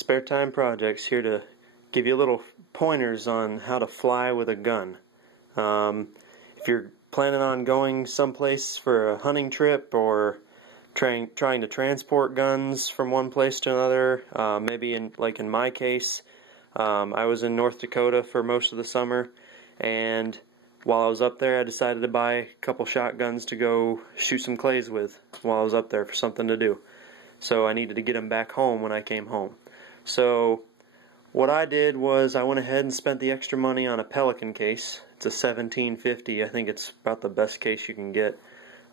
Spare Time Projects here to give you a little pointers on how to fly with a gun. If you're planning on going someplace for a hunting trip or trying to transport guns from one place to another, maybe like in my case, I was in North Dakota for most of the summer, and while I was up there I decided to buy a couple shotguns to go shoot some clays with while I was up there for something to do. So I needed to get them back home when I came home. So what I did was I went ahead and spent the extra money on a Pelican case. It's a 1750. I think it's about the best case you can get.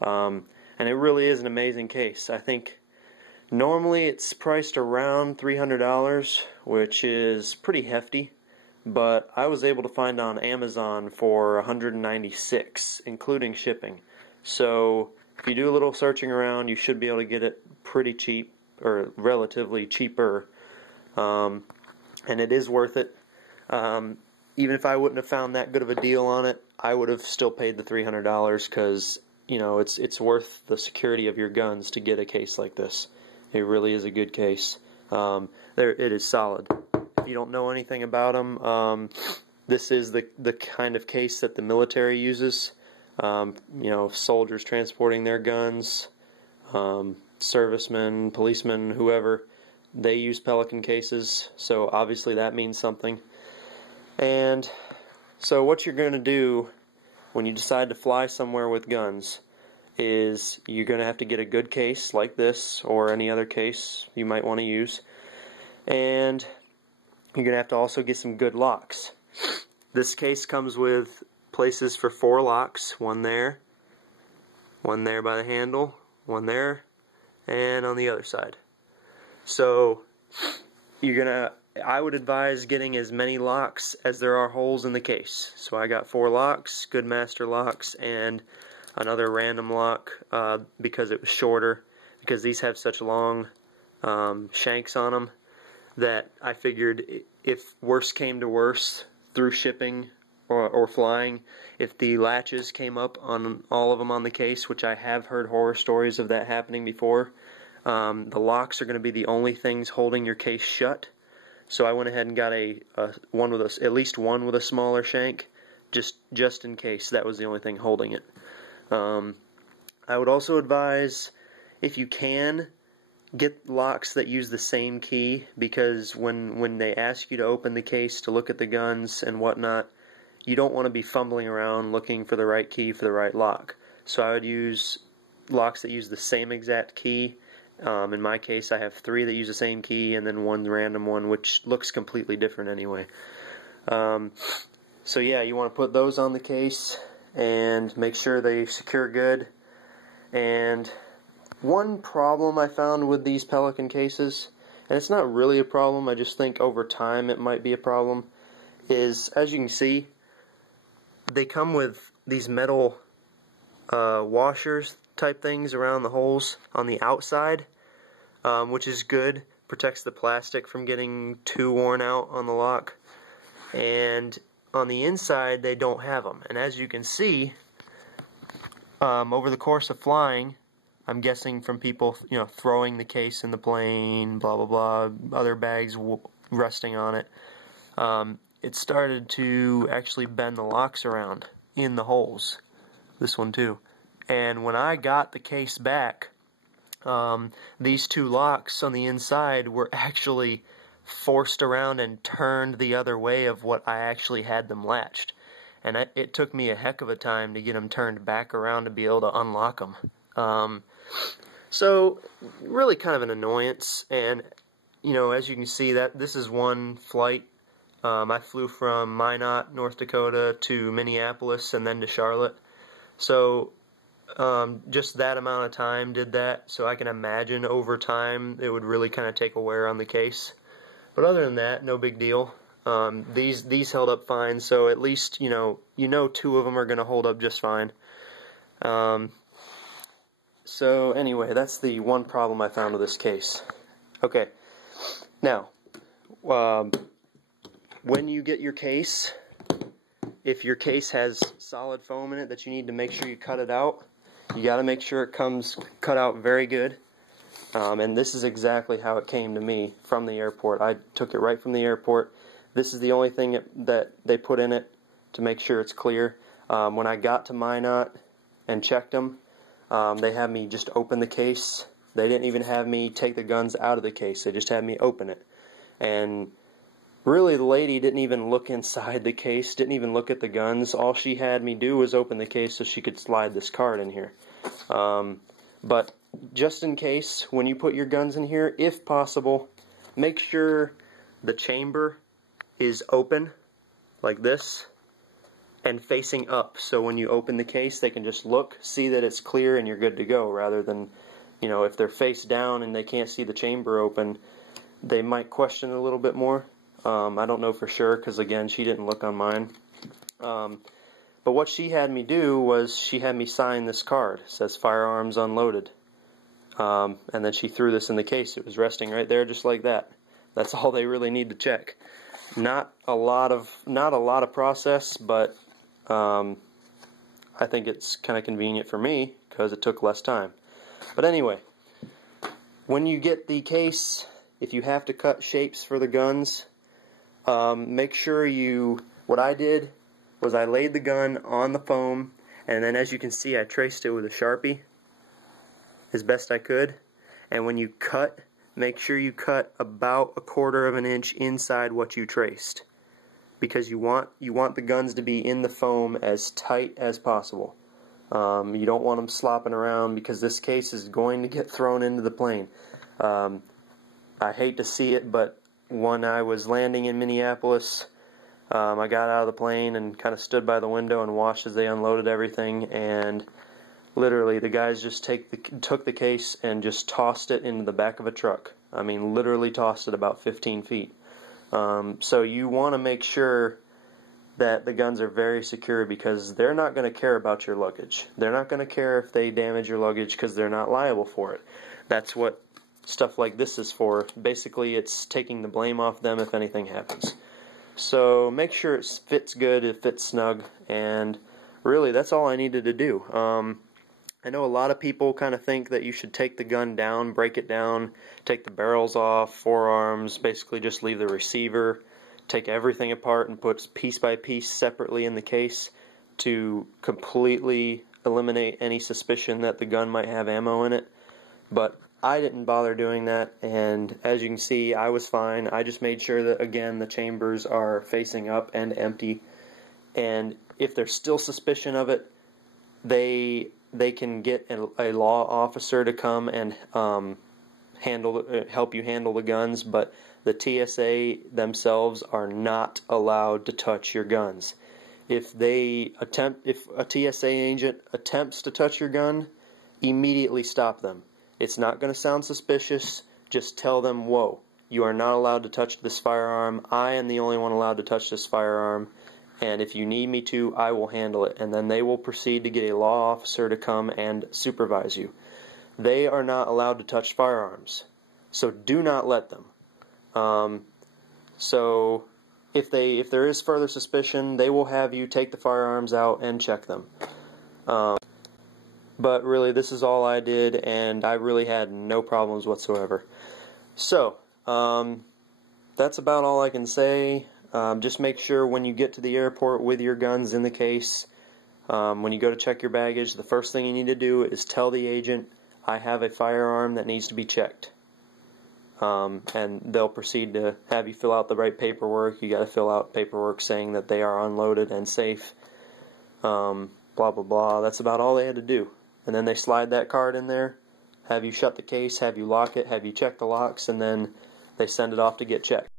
And it really is an amazing case. I think normally it's priced around $300, which is pretty hefty, but I was able to find on Amazon for $196, including shipping. So if you do a little searching around, you should be able to get it pretty cheap, or relatively cheaper, and it is worth it. Even if I wouldn't have found that good of a deal on it, I would have still paid the $300 because, you know, it's worth the security of your guns to get a case like this. It really is a good case. It is solid. If you don't know anything about them, this is the kind of case that the military uses. You know, soldiers transporting their guns, servicemen, policemen, whoever, they use Pelican cases, so obviously that means something. And so what you're going to do when you decide to fly somewhere with guns is you're going to have to get a good case like this or any other case you might want to use, and you're going to have to also get some good locks. This case comes with places for 4 locks, one there by the handle, one there, and on the other side. So I would advise getting as many locks as there are holes in the case. So I got 4 locks, good master locks, and another random lock because it was shorter, because these have such long shanks on them that I figured if worse came to worse through shipping or flying, if the latches came up on all of them on the case, which I have heard horror stories of that happening before, the locks are going to be the only things holding your case shut. So I went ahead and got at least one with a smaller shank, just in case that was the only thing holding it. I would also advise, if you can, get locks that use the same key, because when they ask you to open the case to look at the guns and whatnot, you don't want to be fumbling around looking for the right key for the right lock. So I would use locks that use the same exact key. In my case, I have 3 that use the same key, and then one random one which looks completely different anyway. So yeah, you want to put those on the case and make sure they secure good. And one problem I found with these Pelican cases, and it's not really a problem, I just think over time it might be a problem, is, as you can see, they come with these metal washers type things around the holes on the outside, which is good, protects the plastic from getting too worn out on the lock. And on the inside they don't have them, and as you can see, over the course of flying, I'm guessing from people, you know, throwing the case in the plane, blah blah blah, other bags resting on it, it started to actually bend the locks around in the holes. This one too. And when I got the case back, these 2 locks on the inside were actually forced around and turned the other way of what I actually had them latched. And it took me a heck of a time to get them turned back around to be able to unlock them. So really kind of an annoyance. And you know, as you can see, that this is one flight. I flew from Minot, North Dakota to Minneapolis and then to Charlotte. So just that amount of time did that, so I can imagine over time it would really kind of take a wear on the case. But other than that, no big deal. These held up fine, so at least you know 2 of them are going to hold up just fine. So anyway, that's the one problem I found with this case. Okay, now when you get your case, if your case has solid foam in it that you need to make sure you cut it out, you got to make sure it comes cut out very good. And this is exactly how it came to me from the airport. I took it right from the airport. This is the only thing that they put in it to make sure it's clear. When I got to Minot and checked them, they had me just open the case. They didn't even have me take the guns out of the case. They just had me open it. And really, the lady didn't even look inside the case, didn't even look at the guns. All she had me do was open the case so she could slide this card in here. But just in case, when you put your guns in here, if possible, make sure the chamber is open, like this, and facing up. So when you open the case, they can just look, see that it's clear, and you're good to go, rather than, you know, if they're face down and they can't see the chamber open, they might question it a little bit more. I don't know for sure, because again, she didn't look on mine. But what she had me do was she had me sign this card. It says firearms unloaded. And then she threw this in the case. It was resting right there just like that. That's all they really need to check. Not a lot of process, but I think it's kind of convenient for me because it took less time. But anyway, when you get the case, if you have to cut shapes for the guns, make sure what I did was I laid the gun on the foam, and then as you can see I traced it with a Sharpie as best I could. And when you cut, make sure you cut about 1/4 of an inch inside what you traced, because you want the guns to be in the foam as tight as possible. You don't want them slopping around, because this case is going to get thrown into the plane. I hate to see it, but when I was landing in Minneapolis, I got out of the plane and kind of stood by the window and watched as they unloaded everything, and literally the guys just took the case and just tossed it into the back of a truck. I mean, literally tossed it about 15 feet. So you want to make sure that the guns are very secure, because they're not going to care about your luggage. They're not going to care if they damage your luggage, because they're not liable for it. That's what stuff like this is for. Basically, it's taking the blame off them if anything happens. So make sure it fits good, it fits snug, and really that's all I needed to do. I know a lot of people kind of think that you should take the gun down, break it down, take the barrels off, forearms, basically just leave the receiver, take everything apart and put piece by piece separately in the case to completely eliminate any suspicion that the gun might have ammo in it. But I didn't bother doing that, and as you can see, I was fine. I just made sure that, again, the chambers are facing up and empty, and if there's still suspicion of it, they can get a law officer to come and help you handle the guns, but the TSA themselves are not allowed to touch your guns. If a TSA agent attempts to touch your gun, immediately stop them. It's not going to sound suspicious. Just tell them, whoa, you are not allowed to touch this firearm. I am the only one allowed to touch this firearm, and if you need me to, I will handle it. And then they will proceed to get a law officer to come and supervise you. They are not allowed to touch firearms, so do not let them. So if there is further suspicion, they will have you take the firearms out and check them. But really, this is all I did, and I really had no problems whatsoever. So, that's about all I can say. Just make sure when you get to the airport with your guns in the case, when you go to check your baggage, the first thing you need to do is tell the agent, I have a firearm that needs to be checked. And they'll proceed to have you fill out the right paperwork. You got to fill out paperwork saying that they are unloaded and safe. Blah, blah, blah. That's about all they had to do. And then they slide that card in there, have you shut the case, have you lock it, have you check the locks, and then they send it off to get checked.